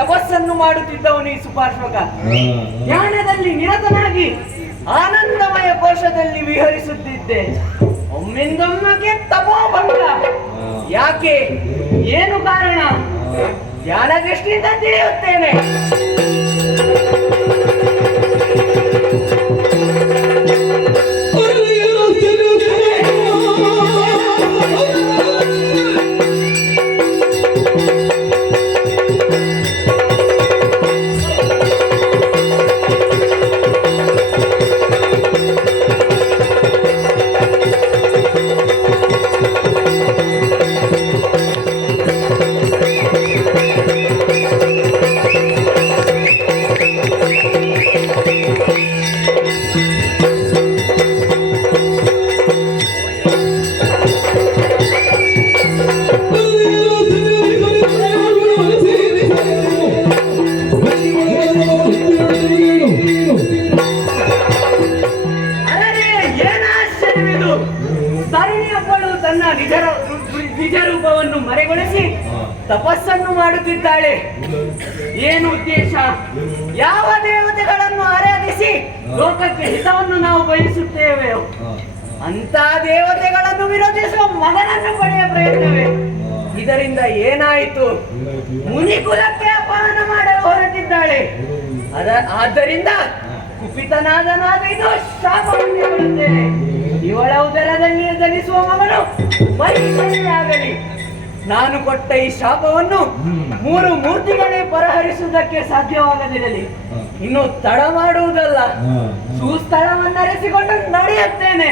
ತಪಸ್ಸನ್ನು ಮಾಡುತ್ತಿದ್ದವನು ಈ ಸುಪಾರ್ಶ್ವಕ. ಧ್ಯಾನದಲ್ಲಿ ನಿರತನಾಗಿ ಆನಂದಮಯ ಕೋಶದಲ್ಲಿ ವಿಹರಿಸುತ್ತಿದ್ದೆ. ಒಮ್ಮಿಂದೊಮ್ಮೆಗೆ ತಪೋಭಂಗ. ಯಾಕೆ, ಏನು ಕಾರಣ? ಧ್ಯಾನ ದೃಷ್ಟಿಯಿಂದ ತಿಳಿಯುತ್ತೇನೆ. ನಿಜ ರೂಪವನ್ನು ಮರೆಗೊಳಿಸಿ ತಪಸ್ಸನ್ನು ಮಾಡುತ್ತಿದ್ದಾಳೆ. ಏನು ಉದ್ದೇಶ? ಯಾವ ದೇವತೆಗಳನ್ನು ಆರಾಧಿಸಿ ಲೋಕಕ್ಕೆ ಹಿತವನ್ನು ನಾವು ಬಯಸುತ್ತೇವೆ ಅಂತ ದೇವತೆಗಳನ್ನು ವಿರೋಧಿಸುವ ಮಗನನ್ನು ಪಡೆಯುವ ಪ್ರಯತ್ನವೇ. ಇದರಿಂದ ಏನಾಯಿತು? ಮುನಿಕುಲಕ್ಕೆ ಅಪಮಾನ ಮಾಡಲು ಹೊರಟಿದ್ದಾಳೆ. ಆದ್ದರಿಂದ ಕುಪಿತನಾದ ಇದು ಶಾಪವನ್ನು ಕೊಡುತ್ತೇನೆ. ಇವಳ ಉದರದಲ್ಲಿ ಜನಿಸುವ ಮಗನು ಆಗಲಿ. ನಾನು ಕೊಟ್ಟ ಈ ಶಾಪವನ್ನು 3 ಮೂರ್ತಿಗಳೇ ಪರಿಹರಿಸುವುದಕ್ಕೆ ಸಾಧ್ಯವಾಗದಿರಲಿ. ಇನ್ನು ತಡ ಮಾಡುವುದಲ್ಲ, ಸುಸ್ಥಳವನ್ನರೆಸಿಕೊಂಡು ನಡೆಯುತ್ತೇನೆ.